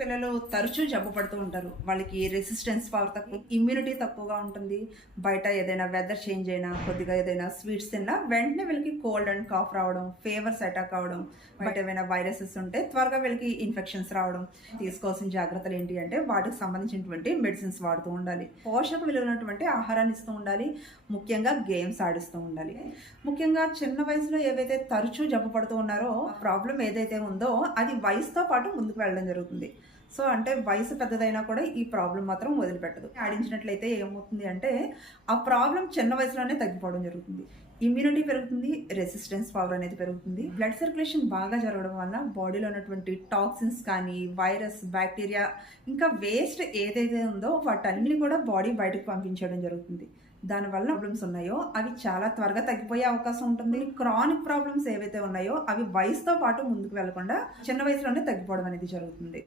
పిల్లలు తరచూ జబ్బు పడుతూ ఉంటారు. వాళ్ళకి రెసిస్టెన్స్ పవర్ తక్కువ, ఇమ్యూనిటీ తక్కువగా ఉంటుంది. బయట ఏదైనా వెదర్ చేంజ్ అయినా, కొద్దిగా ఏదైనా స్వీట్స్ తిన్నా వెంటనే వీళ్ళకి కోల్డ్ అండ్ కాఫ్ రావడం, ఫీవర్స్ అటాక్ అవ్వడం, బయట ఏమైనా వైరసెస్ ఉంటే త్వరగా వీళ్ళకి ఇన్ఫెక్షన్స్ రావడం. తీసుకోవాల్సిన జాగ్రత్తలు ఏంటి అంటే వాటికి సంబంధించినటువంటి మెడిసిన్స్ వాడుతూ ఉండాలి. పోషక విలువైనటువంటి ఆహారాన్ని ఇస్తూ ఉండాలి. ముఖ్యంగా గేమ్స్ ఆడిస్తూ ఉండాలి. ముఖ్యంగా చిన్న వయసులో ఏవైతే తరచూ జబ్బు పడుతూ ఉన్నారో ప్రాబ్లం ఏదైతే ఉందో అది వయసుతో పాటు ముందుకు వెళ్ళడం జరుగుతుంది. సో అంటే వయసు పెద్దదైనా కూడా ఈ ప్రాబ్లం మాత్రం వదిలిపెట్టదు. ఆడించినట్లయితే ఏమవుతుంది అంటే ఆ ప్రాబ్లం చిన్న వయసులోనే తగ్గిపోవడం జరుగుతుంది. ఇమ్యూనిటీ పెరుగుతుంది, రెసిస్టెన్స్ పవర్ అనేది పెరుగుతుంది. బ్లడ్ సర్క్యులేషన్ బాగా జరగడం వల్ల బాడీలో ఉన్నటువంటి టాక్సిన్స్ కానీ, వైరస్, బ్యాక్టీరియా, ఇంకా వేస్ట్ ఏదైతే ఉందో వాటన్ని కూడా బాడీ బయటకు పంపించడం జరుగుతుంది. దానివల్ల ప్రాబ్లమ్స్ ఉన్నాయో అవి చాలా త్వరగా తగ్గిపోయే అవకాశం ఉంటుంది. క్రానిక్ ప్రాబ్లమ్స్ ఏవైతే ఉన్నాయో అవి వయసుతో పాటు ముందుకు వెళ్లకుండా చిన్న వయసులోనే తగ్గిపోవడం అనేది జరుగుతుంది.